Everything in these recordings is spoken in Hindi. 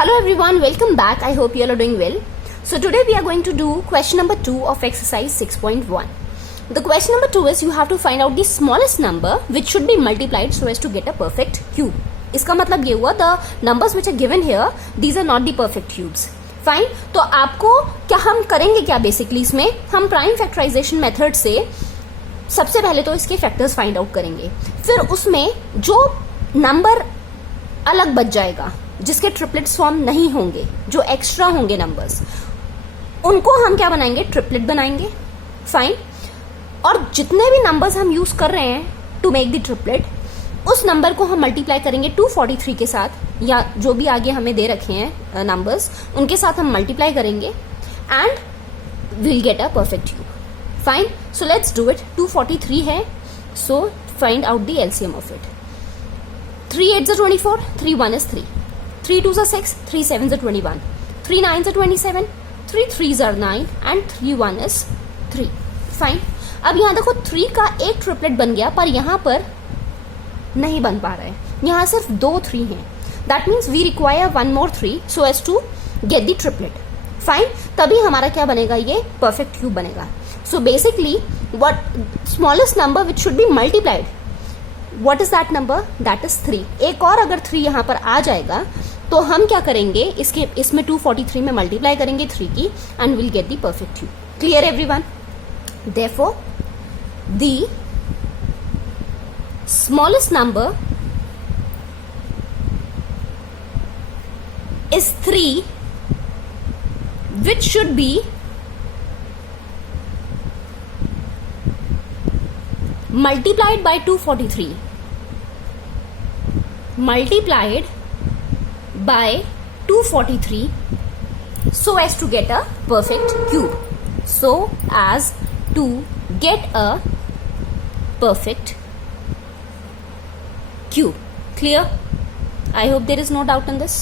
Hello everyone, welcome back. I hope you all are doing well. So today we are going to do question number 2 of exercise 6.1. The question number 2 is you have to find out the smallest number which should be multiplied so as to get a perfect cube. इसका मतलब ये हुआ the numbers which are given here, these are not the perfect cubes. Fine. तो आपको क्या हम करेंगे क्या बेसिकली इसमें हम प्राइम फैक्टराइजेशन मेथड से सबसे पहले तो इसके फैक्टर्स फाइंड आउट करेंगे, फिर उसमें जो नंबर अलग बच जाएगा जिसके ट्रिपलेट्स फॉर्म नहीं होंगे, जो एक्स्ट्रा होंगे नंबर्स, उनको हम क्या बनाएंगे, ट्रिपलेट बनाएंगे. फाइन. और जितने भी नंबर्स हम यूज कर रहे हैं टू मेक द ट्रिपलेट, उस नंबर को हम मल्टीप्लाई करेंगे 243 के साथ, या जो भी आगे हमें दे रखे हैं नंबर्स उनके साथ हम मल्टीप्लाई करेंगे and will get a perfect cube. Fine. So let's do it. 243 है, so find out the LCM of it. 3 8s are 24, 3 1 is 3, 3 2s are 6, 3 7s are 21, 3 9s are 27, 3 3s are 9 and 3 1 is 3. Fine. अब यहाँ देखो 3 का एक ट्रिपलेट बन गया, पर यहाँ पर नहीं बन पा रहा है, यहाँ सिर्फ 2 3 हैं. That means we require 1 more 3 so as to get the triplet. Fine. तभी हमारा क्या बनेगा, ये परफेक्ट क्यूब बनेगा. So basically what smallest number which should be multiplied, what is that number, that is 3. एक और अगर 3 यहाँ पर आ जाएगा तो हम क्या करेंगे, इसमें 243 में मल्टीप्लाई करेंगे 3 की and will get the perfect cube. Clear everyone? Therefore the smallest number is 3 which should be multiplied by 243, multiplied by 243 so as to get a perfect cube, so as to get a perfect cube. Clear? I hope there is no doubt in this.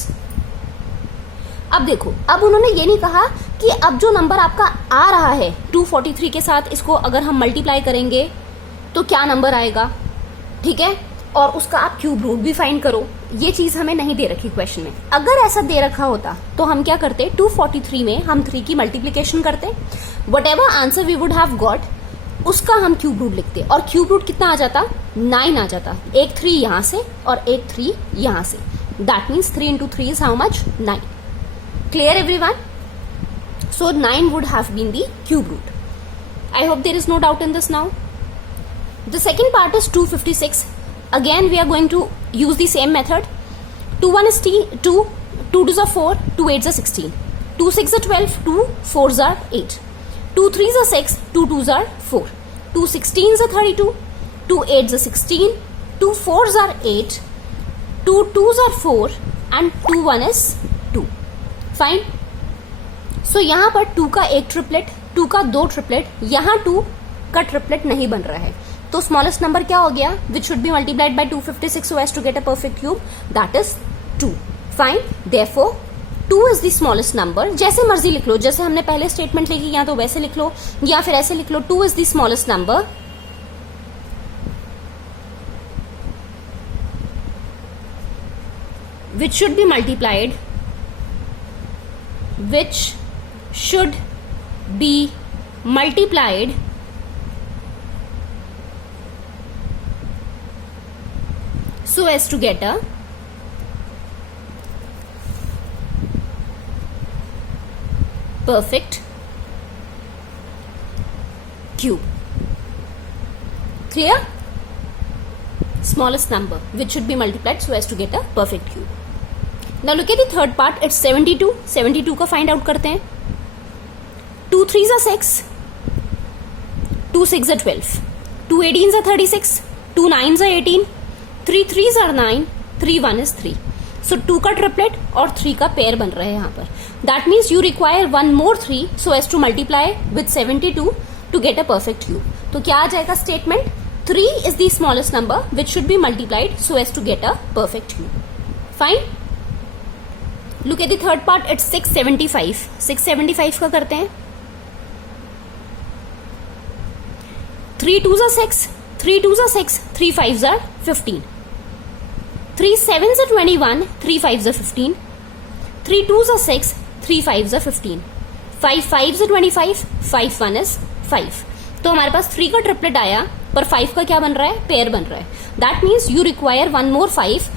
अब देखो, अब उन्होंने ये नहीं कहा कि अब जो नंबर आपका आ रहा है 243 के साथ, इसको अगर हम मल्टीप्लाई करेंगे तो क्या नंबर आएगा, ठीक है, और उसका आप क्यूब रूट भी फाइंड करो. ये चीज हमें नहीं दे रखी क्वेश्चन में. अगर ऐसा दे रखा होता तो हम क्या करते, 243 में हम 3 की मल्टीप्लीकेशन करते, whatever answer we would have got उसका हम क्यूब रूट लिखते, और क्यूब रूट कितना आ जाता, 9 आ जाता. एक 3 यहां से और एक 3 यहां से. That means 3 into 3 is how much, 9. Clear everyone? So 9 would have been the cube root. I hope there is no doubt in this now. The second part is 256. Again we are going to use the same method. 2 1 is 2, 2 2s are 4, 2 8s are 16, 2 6 are 12, 2 4s are 8, 2 3s are 6, 2 2s are 4, 2 16s are 32, 2 8s are 16, 2 4s are 8, 2 2s are 4 and 2 1 is 2. Fine. सो यहाँ पर 2 का एक ट्रिपलेट, 2 का 2 ट्रिपलेट, यहाँ 2 का ट्रिपलेट नहीं बन रहा है, तो स्मॉलेस्ट नंबर क्या हो गया, which should be multiplied by 256 so as to get a perfect cube, that is 2. Fine. Therefore 2 is the smallest number. जैसे मर्जी लिख लो, जैसे हमने पहले स्टेटमेंट लिखी या तो वैसे लिख लो या फिर ऐसे लिख लो. 2 is the smallest number which should be multiplied, which should be multiplied so as to get a perfect cube. Clear? Smallest number which should be multiplied so as to get a perfect cube. Now look at the third part. It's 72. 72 का find out करते हैं. 2 3s are 6, 2 6s are 12, 2 18s are 36, 2 9s are 18, 3 3s are 9, 3 1 is 3. So 2 का ट्रिपलेट और 3 का पेयर बन रहा है यहाँ पर. That means you require 1 more 3 so as to multiply with 72 to get a perfect cube. तो क्या आ जाएगा statement, 3 is the smallest number which should be multiplied so as to get a perfect cube. Fine. Look at the third part. It's 675. 675 का करते हैं. 3 2s are 6, 3 2s are 6, 3 5s are 15, 3 7s are 21, 3 5s are 15, 3 2s are 6, 3 5s are 15, 5 5s are 25, 5 1 is 5. तो हमारे पास 3 का ट्रिपलेट आया, पर 5 का क्या बन रहा है, पेयर बन रहा है. That means you require 1 more 5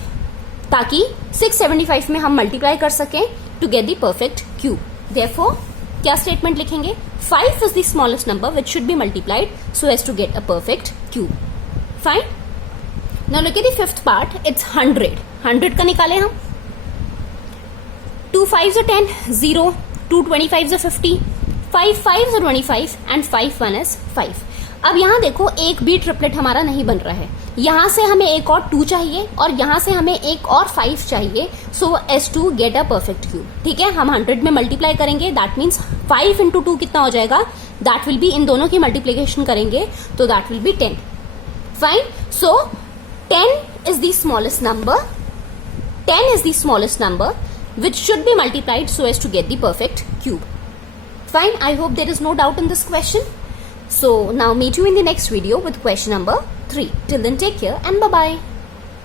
ताकि 675 में हम मल्टीप्लाई कर सकें to get the perfect cube. Therefore क्या स्टेटमेंट लिखेंगे, 5 is the smallest number which should be multiplied so as to get a perfect cube. Fine. Now look at the fifth part, it's 100. 100 का निकाले हम. 2 5s are 10, 0, 2 25s are 50, 5 5s are 25 and 5 1 is 5. अब यहाँ देखो एक भी ट्रिपलेट हमारा नहीं बन रहा है. यहां से हमें एक और 2 चाहिए और यहां से हमें एक और 5 चाहिए so as to get a perfect cube. ठीक है, हम 100 में मल्टीप्लाई करेंगे. दैट मीन्स 5 इंटू 2 कितना हो जाएगा, दैट विल बी, इन दोनों की मल्टीप्लीकेशन करेंगे तो that will be 10. Fine. So 10 is the smallest number. 10 is the smallest number which should be multiplied so as to get the perfect cube. Fine. I hope there is no doubt in this question. So now meet you in the next video with question number 3. Till then, take care and bye bye.